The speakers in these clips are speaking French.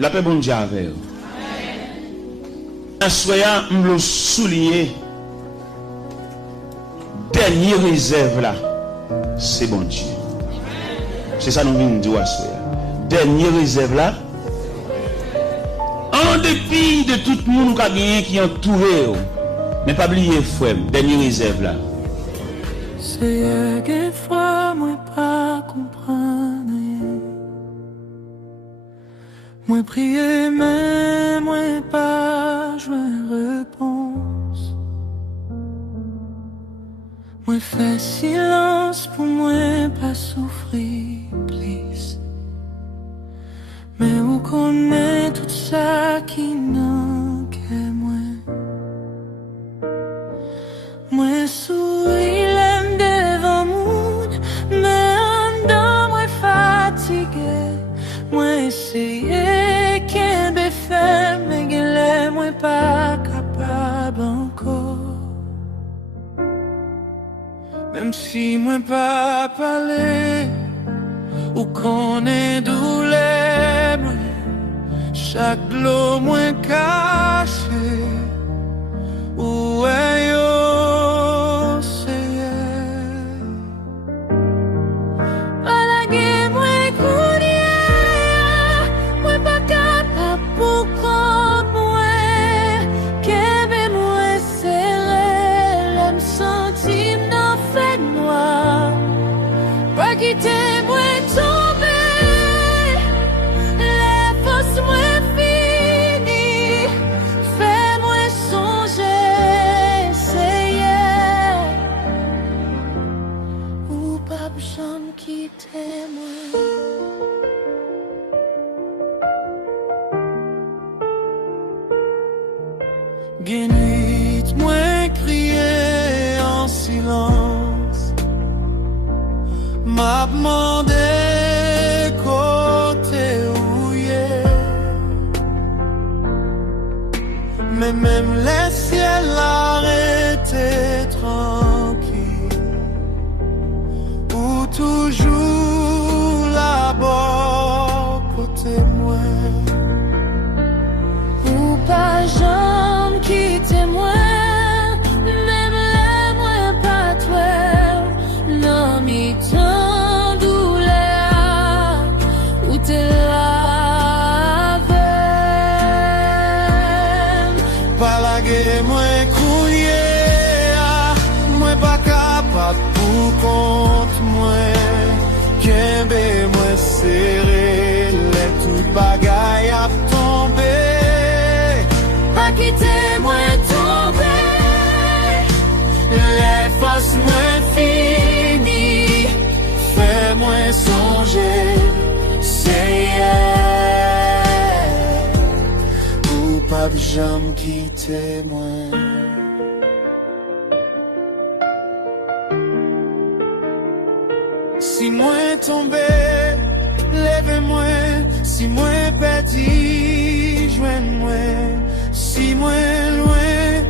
La paix bon Dieu avec vous. Soyez me souligner dernière réserve là, c'est bon Dieu. C'est ça nous venons de dire. Dernière réserve là, en dépit de tout le monde qui est entouré, mais pas oublier frère, dernière réserve là. C'est que fois moi pas comprendre. Moi prier mais moi pas jouer réponse. Moi fais silence pour moi pas souffrir please. Mais vous connaissez tout ça qui n'a que moi. Moi souris l'aime devant monde, mais en dedans moi fatigué. Moi essayer qu'un fait, mais qu'elle moi pas capable encore. Même si moi pas parler, ou qu'on est douleur, chaque glot moins caché, où est yo, c'est pas la guerre, moi courir, moi pas capable pour contre moi, qu'aime moi serré, l'aime sentir m'en fait noir, pas quitter moi tomber. Guénuit, moi crier en silence, m'a demandé côté où y est. Mais même les ciels arrêtés tranquilles, ou toujours là-bas côté moi, ou pas jamais quitter moi, même les moins pas toi, non mi tant douleur, où t'es là avec, pas la guerre moi couiller, moi pas capable pour contre moi, qu'un moi serré, les toutes bagailles à tomber. Quitter moi tomber, les forces moi fini, fais-moi songer, c'est ou pas jamais quitter moi. Si moi tombé, lève-moi, si moi perdu, joigne-moi. Si moi loin,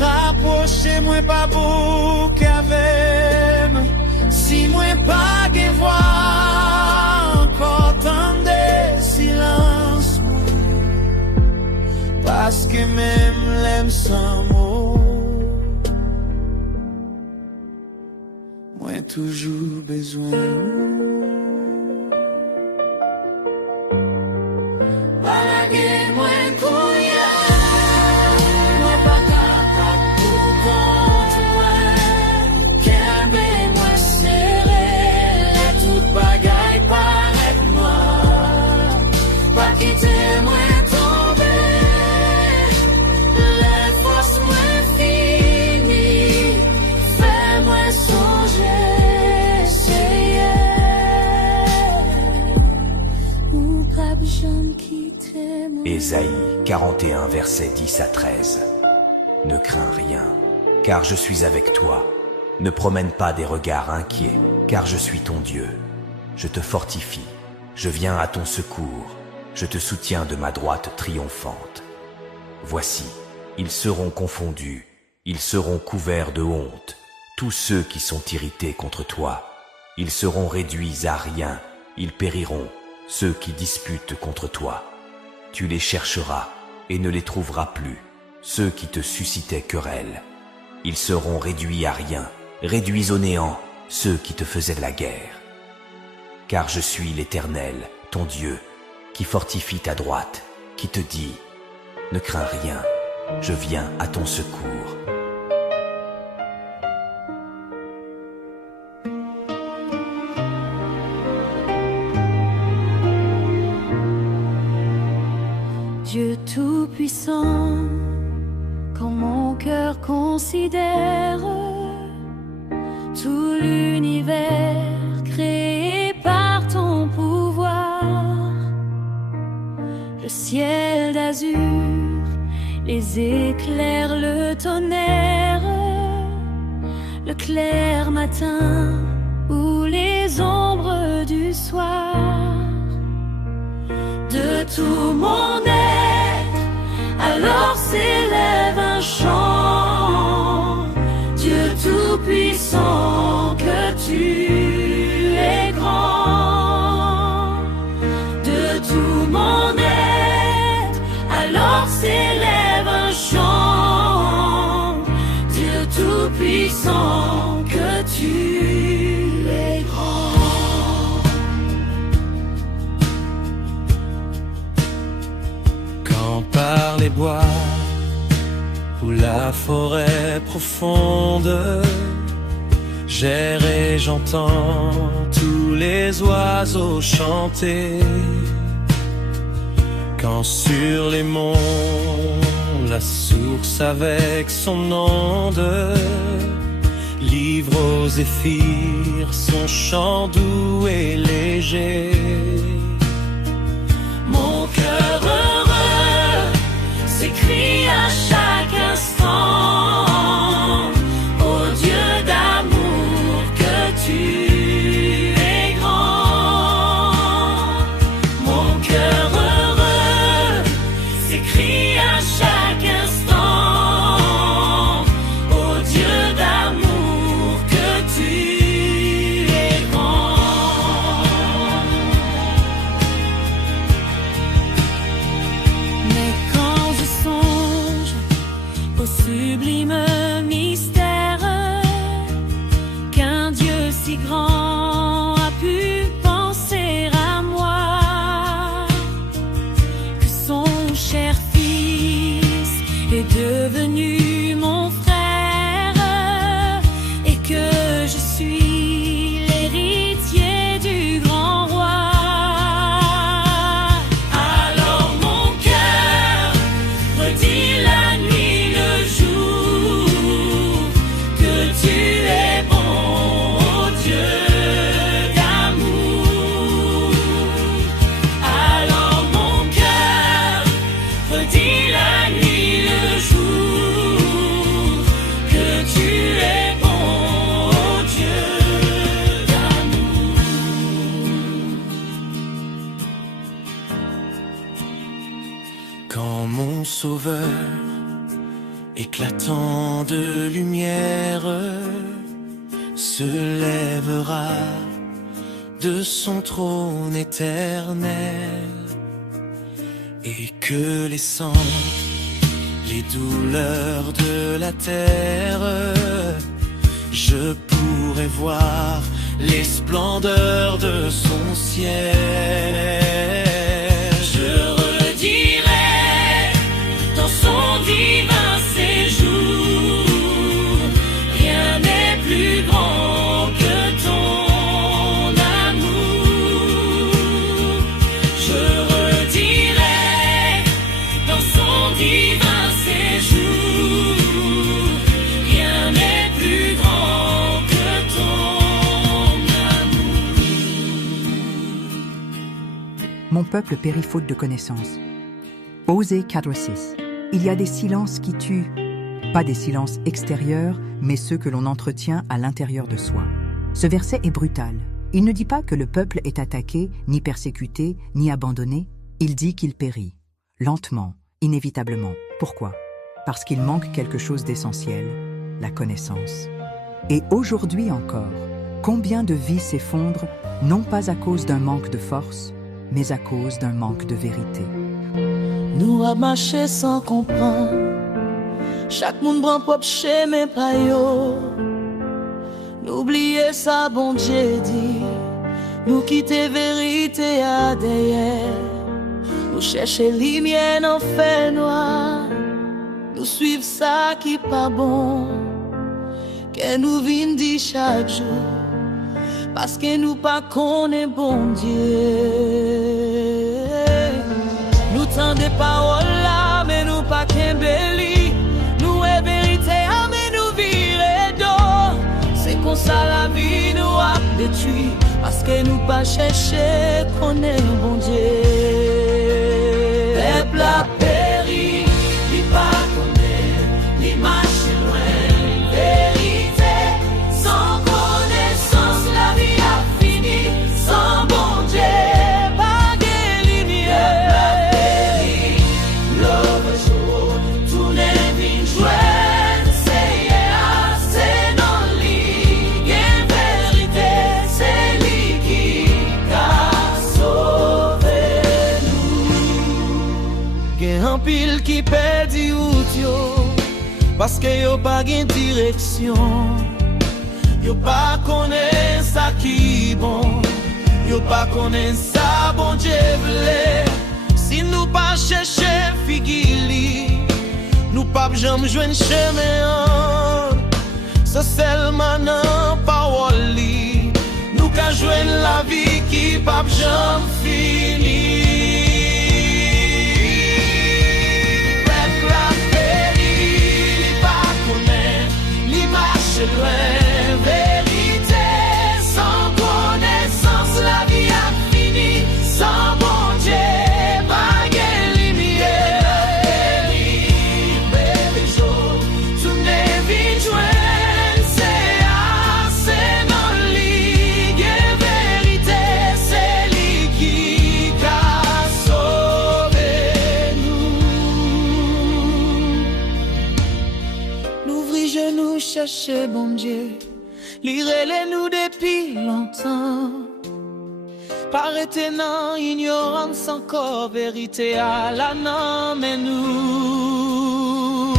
rapprochez-moi pas beau qu'avec. Si moi pas que voir, encore tant de silence. Parce que même l'aime sans mots, moi toujours besoin. Ésaïe 41, versets 10 à 13. Ne crains rien, car je suis avec toi. Ne promène pas des regards inquiets, car je suis ton Dieu. Je te fortifie, je viens à ton secours, je te soutiens de ma droite triomphante. Voici, ils seront confondus, ils seront couverts de honte, tous ceux qui sont irrités contre toi. Ils seront réduits à rien, ils périront, ceux qui disputent contre toi. Tu les chercheras et ne les trouveras plus, ceux qui te suscitaient querelle. Ils seront réduits à rien, réduits au néant, ceux qui te faisaient la guerre. Car je suis l'Éternel, ton Dieu, qui fortifie ta droite, qui te dit, ne crains rien, je viens à ton secours. Dieu Tout-Puissant, quand mon cœur considère tout l'univers créé par ton pouvoir, le ciel d'azur, les éclairs, le tonnerre, le clair matin ou les ombres du soir, de tout mon être, alors s'élève un chant. Dieu Tout-Puissant, que tu es grand. De tout mon être, alors s'élève un chant. Dieu Tout-Puissant, que tu es grand. Par les bois ou la forêt profonde, j'erre et j'entends tous les oiseaux chanter. Quand sur les monts la source avec son onde livre aux zéphyrs son chant doux et léger. Mon cœur s'écrie à chaque instant, ô Dieu d'amour, que tu es grand. Mon cœur heureux s'écrie à chaque instant, ô Dieu d'amour, que tu es grand. Mais quand je songe au sublime mystère qu'un Dieu si grand a pu penser à moi, que son cher fils est devenu mon frère et que je suis l'héritier du grand roi. Alors mon cœur redit la nuit, le jour, que tu es bon, ô Dieu d'amour. Alors mon cœur redit la nuit, le jour, que tu es bon, ô Dieu d'amour. Quand mon Sauveur, éclatant de lumière, se lèvera de son trône éternel, et que les sangs, les douleurs de la terre, je pourrai voir les splendeurs de son ciel. Je redirai dans son divin séjour, rien n'est plus grand que ton amour. Je redirai dans son divin séjour, rien n'est plus grand que ton amour. Mon peuple périt faute de connaissance. Osée 4:6. Il y a des silences qui tuent, pas des silences extérieurs, mais ceux que l'on entretient à l'intérieur de soi. Ce verset est brutal. Il ne dit pas que le peuple est attaqué, ni persécuté, ni abandonné. Il dit qu'il périt, lentement, inévitablement. Pourquoi ? Parce qu'il manque quelque chose d'essentiel, la connaissance. Et aujourd'hui encore, combien de vies s'effondrent, non pas à cause d'un manque de force, mais à cause d'un manque de vérité. Nous a marché sans comprendre. Chaque monde prend propre chemin pa yo. N'oubliez ça, bon Dieu dit. Nous quitter vérité à derrière. Nous chercher lumière dans fait noir. Nous suivre ça qui pas bon. Que nous vînes dit chaque jour. Parce que nous pas connaît bon Dieu. Nous tend des paroles là, mais nous pas qu'embelli. Nous est vérité, mais nous virer d'eau. C'est comme ça la vie nous a détruit. Parce que nous pas chercher qu'on est bon Dieu. Peuple a péri, il pas connaît, il marche loin. Vérité, sans connaissance, la vie a fini. Sans bon Dieu, pas de lumière. Peuple a péri, l'autre jour, tout n'est vin joindre. C'est hier, c'est non ligue. En vérité, c'est lui qui a sauvé nous. Gen un pile qui perdit route yo, parce que yo pas gen direction. Yo pas connaît ça qui bon. Yo pas connaît ça bon Dieu vle. Si nous pas chercher figili, nous pas jamais joindre chemin. C'est seulement dans parole li. Nous ka joindre la vie qui pas jamais fini. Peuple a péri, li pas connaît, li marche loin. Vérité, sans connaissance, la vie a fini. Sans bon Dieu, pas de lumière. Bébé jour, tout n'est vin joindre. C'est assez non ligue. Vérité, c'est lui qui a sauvé nous. N'ouvrir genoux, chercher bon Dieu. Lirez-les nous depuis longtemps. Paraît non, ignorance encore, vérité à la non, mais nous.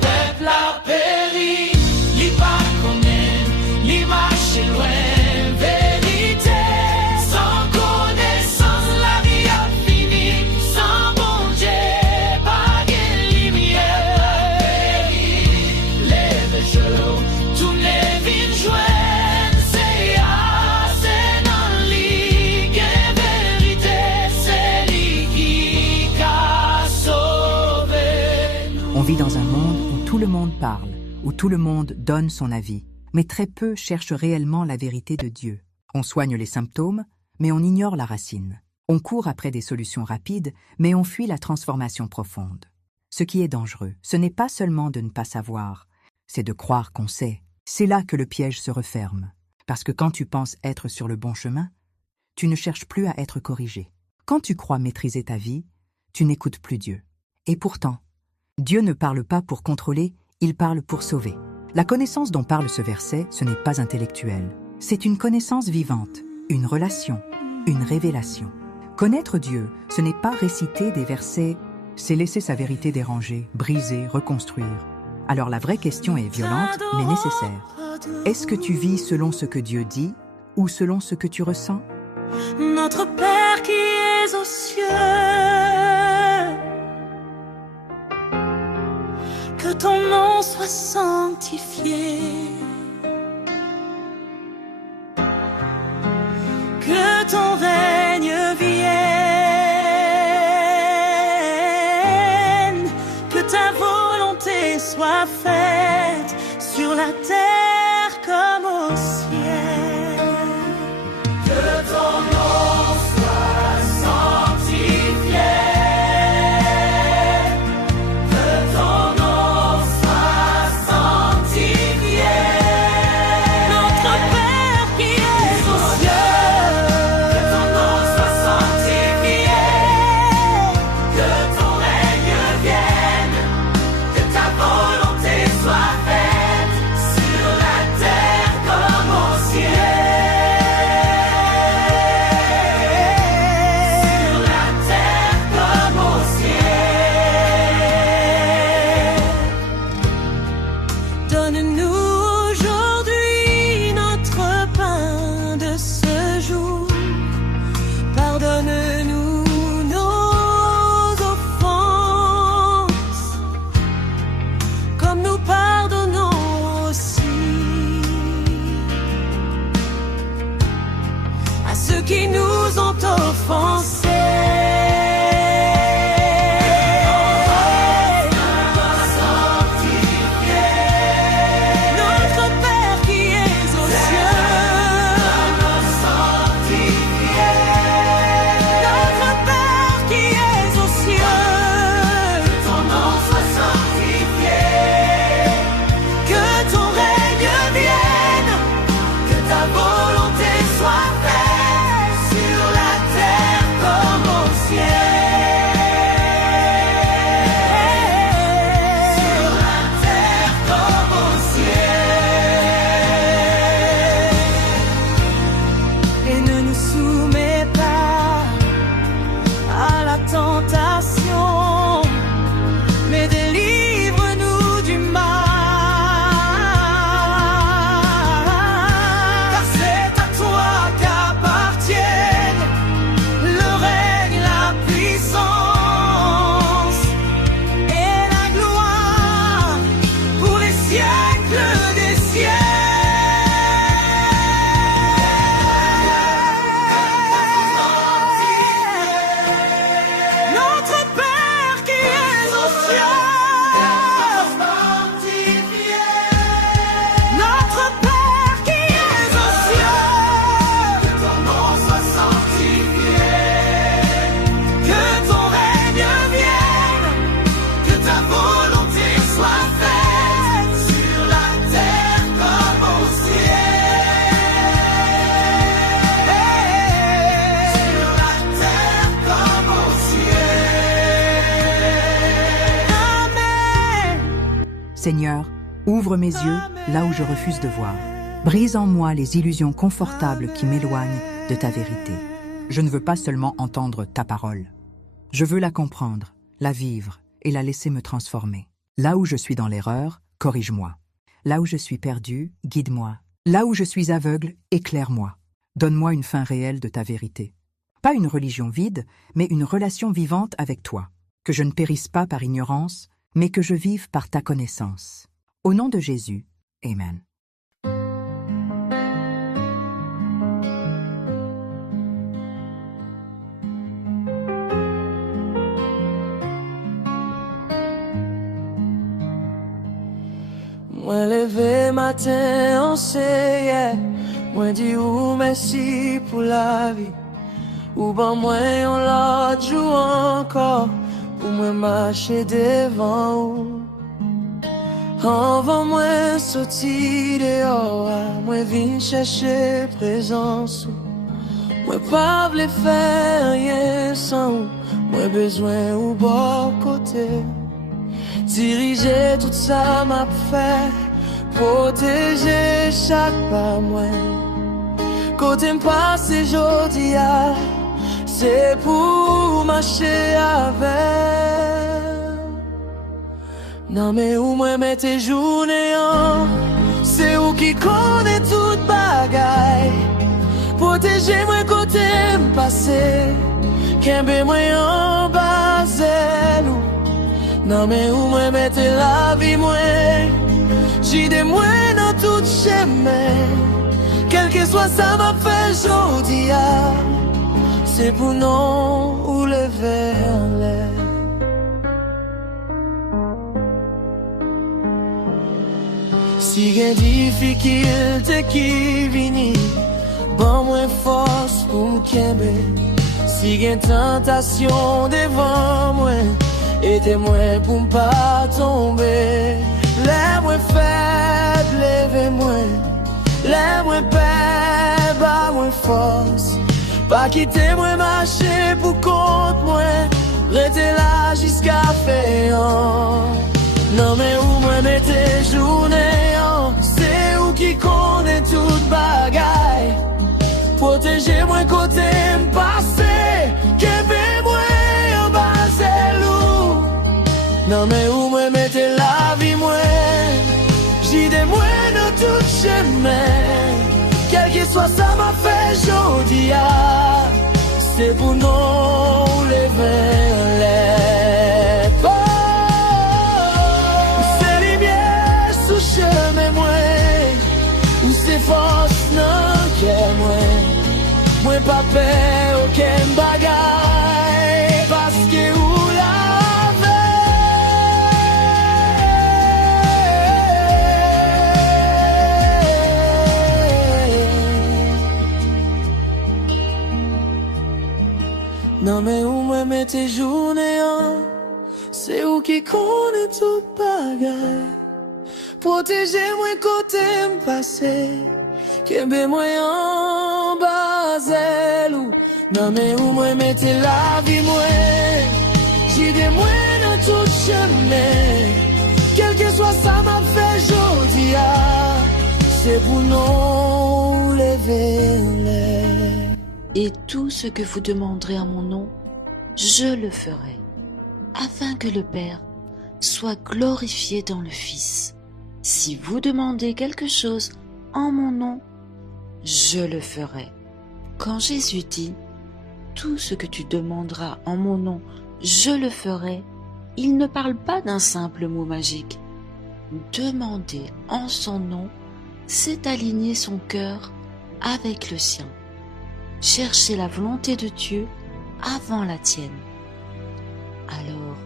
Peuple a péri, li pas connaît, li marche loin. Vérité, sans connaissance, la vie a fini. Sans bon Dieu, pas de lumière. Lève jour, tout n'est vin joindre. C'est assez non ligue. Vérité, c'est lui qui a sauvé nous. On vit dans un monde où tout le monde parle, où tout le monde donne son avis, mais très peu cherchent réellement la vérité de Dieu. On soigne les symptômes, mais on ignore la racine. On court après des solutions rapides, mais on fuit la transformation profonde. Ce qui est dangereux, ce n'est pas seulement de ne pas savoir, c'est de croire qu'on sait. C'est là que le piège se referme. Parce que quand tu penses être sur le bon chemin, tu ne cherches plus à être corrigé. Quand tu crois maîtriser ta vie, tu n'écoutes plus Dieu. Et pourtant, Dieu ne parle pas pour contrôler, il parle pour sauver. La connaissance dont parle ce verset, ce n'est pas intellectuel. C'est une connaissance vivante, une relation, une révélation. Connaître Dieu, ce n'est pas réciter des versets, c'est laisser sa vérité déranger, briser, reconstruire. Alors la vraie question est violente, mais nécessaire. Est-ce que tu vis selon ce que Dieu dit ou selon ce que tu ressens? Notre Père qui es aux cieux, que ton nom soit sanctifié, que ton règne vienne, que ta volonté soit faite sur la terre comme au ciel. Que ton nom soit sanctifié, que ton nom soit sanctifié. Notre Père qui es aux cieux, que ton nom soit sanctifié, que ton règne vienne, que ta volonté soit faite sur la tentation, mais délivre-nous du mal. Car c'est à toi qu'appartiennent le règne, la puissance et la gloire pour les siècles des siècles. Seigneur, ouvre mes yeux là où je refuse de voir. Brise en moi les illusions confortables qui m'éloignent de ta vérité. Je ne veux pas seulement entendre ta parole. Je veux la comprendre, la vivre et la laisser me transformer. Là où je suis dans l'erreur, corrige-moi. Là où je suis perdu, guide-moi. Là où je suis aveugle, éclaire-moi. Donne-moi une fin réelle de ta vérité. Pas une religion vide, mais une relation vivante avec toi. Que je ne périsse pas par ignorance, mais que je vive par ta connaissance. Au nom de Jésus, Amen. Moi levé matin, on sait, moi dis ou merci pour la vie. Ou ben moi on l'a joue encore. Pour moi marcher devant ou avant moi sortir dehors, moi vin chercher présence. Moi pas vle faire rien sans ou, moi besoin ou bon côté. Diriger tout ça m'a fait, protéger chaque pas moi. Côté m'passe jodi c'est pour marcher avec. Non mais où moi mets tes journées en, c'est où qui connaît toute bagaille. Protéger moi côté m'passer, qu'aimer moi en bas zèle. Non mais où moi mets la vie moi, j'y des moi dans tout chemin. Quel que soit ça m'a fait jodi c'est pour nous ou lever en l'air. Si y'a difficulté qui vini, bon moins force pour m'kembe. Si y'a tentation devant moi, aidez-moi pour m'pas tomber. Lève-moi faible, levez-moi. Lève-moi paix, bas moi force. Pas quitter moi marcher pour compte moi, rester là jusqu'à faire. Non mais où moi mettez journée, c'est où qui connaît toute bagaille. Protéger moi côté m'passer, qu'aimer moi en bas c'est lourd. Non mais où moi mettez la vie moi, j'y des moi dans tout chemin. Quel que soit ça m'a fait jodi, c'est pour nous lever les pas. C'est lumière sous chemin moi, ou c'est force non qu'est moi. Moi pas peur aucun bagaille, parce que où la non mais où moi mets tes journées en, c'est où qui connaît toute bagaille. Protéger moi côté m'passer, qu'aimer moi en bas zèle. Non mais où moi mettez la vie moi, j'y des moi dans tout chemin. Quel que soit ça m'a fait jodi, c'est pour nous lever les. Et tout ce que vous demanderez en mon nom, je le ferai, afin que le Père soit glorifié dans le Fils. Si vous demandez quelque chose en mon nom, je le ferai. Quand Jésus dit « Tout ce que tu demanderas en mon nom, je le ferai », il ne parle pas d'un simple mot magique. Demander en son nom, c'est aligner son cœur avec le sien. Chercher la volonté de Dieu avant la tienne. Alors,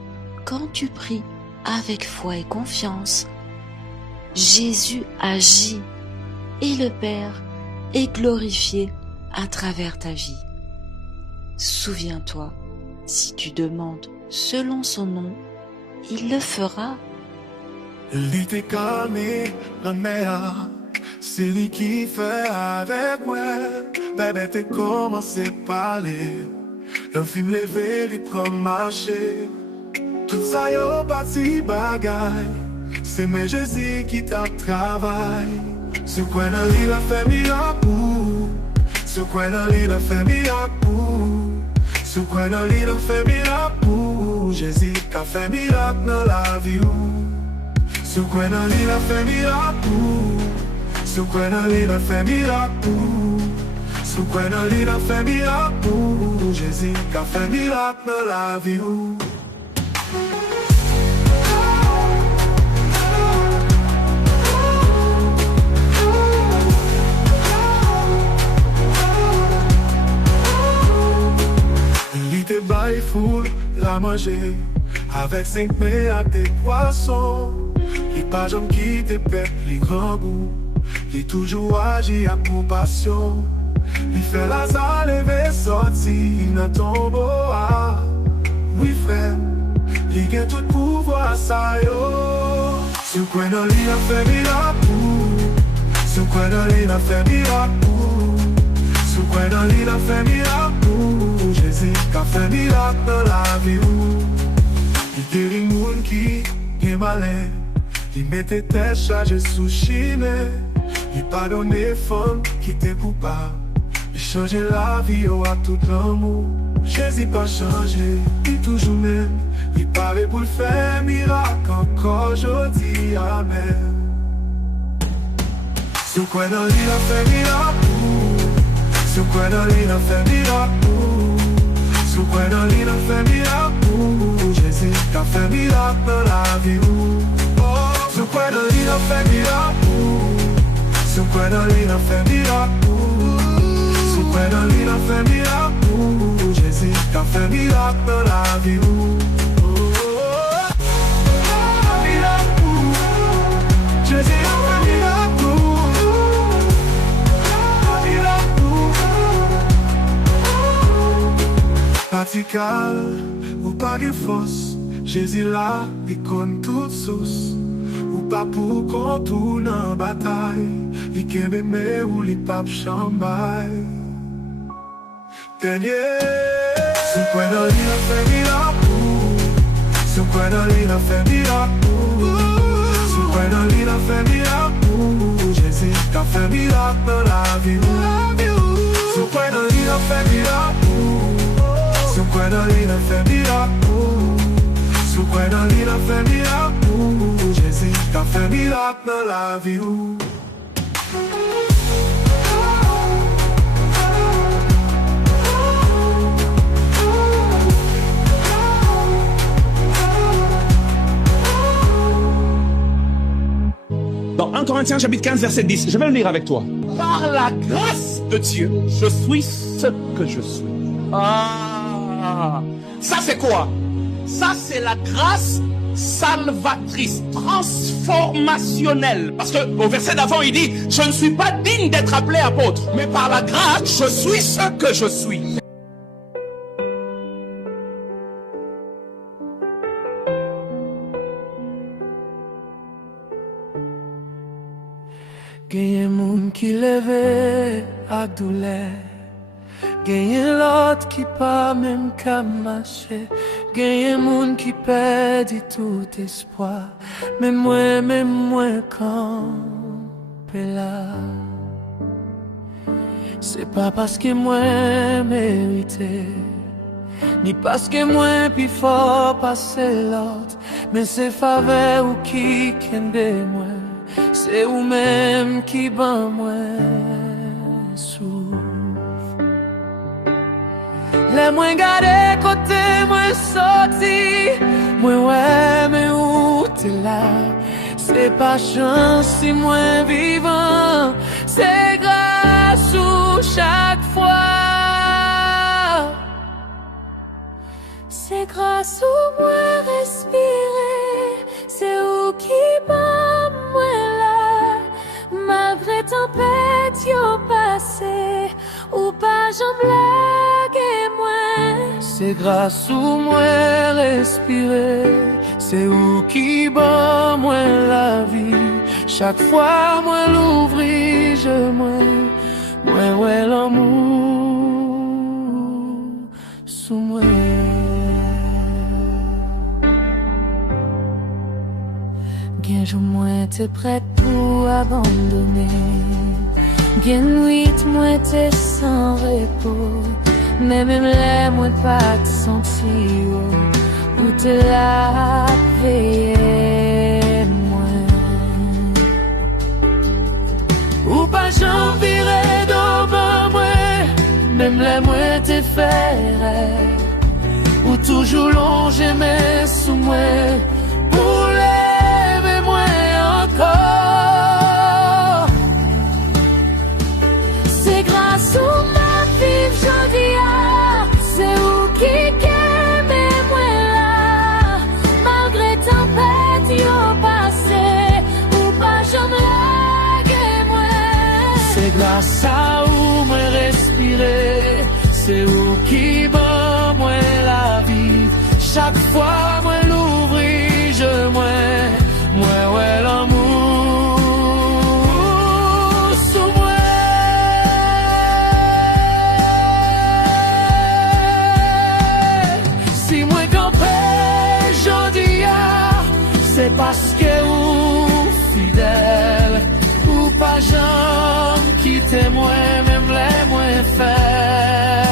quand tu pries avec foi et confiance, Jésus agit et le Père est glorifié à travers ta vie. Souviens-toi, si tu demandes selon son nom, il le fera. Il t'est calmé, la mer, c'est lui qui fait avec moi. Bébé, t'es commencé à parler, le film levé, il prend marcher. Tout ça y'a parti bagaille, c'est mes Jésus qui t'a travaillé. Ce coin là, il a fait miracle. Ce coin là, il a fait miracle. Ce coin là, il a fait miracle. Jésus qui a fait miracle dans la vie. Ce coin là, il a fait miracle. Ce coin là, il a fait miracle. Ce coin là, il a fait miracle. Jésus qui a fait miracle dans la vie. T'es bail foule, la manger, avec 5 mets à tes poissons. Les pas jambes qui te pètent, les grands goûts, les toujours agi à compassion. Les fait la salle lever sorti, dans ton bois. Oui frère, les gains tout pouvoir ça yo. Ce coin dans l'île a fait miracle. Ce coin dans l'île a fait miracle. Ce coin dans l'île a fait miracle. Jésus qui a fait miracle dans la vie. Il guérit les gens qui sont malades. Il mettait tête chargée sous chine. Il pardonne les femmes qui étaient coupables. Il changeait la vie à tout l'amour. Jésus pas changé, il est toujours même. Il paraît pour le faire miracle encore aujourd'hui, amen. Ce coin dans l'île a fait miracle. Ce coin dans l'île a fait miracle. Ce coin dans l'île a fait miracle. Jésus qui a fait miracle dans la vie. Ce coin dans l'île a fait miracle. Ce coin dans l'île a fait miracle. Ce coin dans l'île a fait miracle. Jésus qui a fait miracle dans la vie. Miracle. Jésus a fait miracle. Patical ou pas de force, Jésus là, il connaît toute source. Ou pas pour qu'on tourne en bataille, il kembe me ou il pape chambaille. Dernier, ce coin dans l'île a fait miracle. Ce coin dans l'île a fait miracle. Ce coin dans l'île a fait miracle. Jésus qui a fait miracle dans la vie. Ce coin dans l'île a fait miracle. Ce coin dans l'île a fait miracle. Ce coin dans l'île a fait miracle. Jésus qui a fait miracle dans la vie. Dans 1 Corinthiens chapitre 15 verset 10, je vais le lire avec toi. Par la grâce de Dieu, je suis ce que je suis. Ah, ça c'est quoi? Ça c'est la grâce salvatrice, transformationnelle. Parce que au verset d'avant il dit, je ne suis pas digne d'être appelé apôtre, mais par la grâce, je suis ce que je suis. Genye moun ki leve ak douleur, genye lot ki pa même ka marche, genye moun ki perdi tout espoir, mais moi kampe la. C'est pas parce que moi mérité, ni parce que moi puis fort passer l'autre, mais c'est faveur ou qui kende moi, c'est ou même qui ban moi souffle. Les moins gardés côté moi sorti, moi ouais mais où t'es là, c'est pas chance si moi vivant, c'est grâce ou chaque fois. C'est grâce où moi respirer, c'est où qui bat moi là, malgré tempête yo passé, ou pas j'en blague moi. C'est grâce où moi respirer, c'est où qui bat moi la vie, chaque fois moi l'ouvrir, je moi ouais l'amour sous moi. Bien jour moi t'es prête pour abandonner, bien nuit moi t'es sans repos, mais même les moi pas te sentir, ou t'es là veiller moi, ou pas j'en virer devant moi, même les moi t'es faire, ou toujours long j'aimais sous moi. C'est grâce où ma vie j'en c'est où qui aime moi là, malgré tempête yo passé, ou pas j'en blague moi. C'est grâce à où moi respirer, c'est où qui bat moi la vie, chaque fois moi l'ouvrir, je moi ouais l'amour sous moi. Si moi campé jodi c'est parce que ou fidèle, ou pas j'en quitte moi même les moins faibles.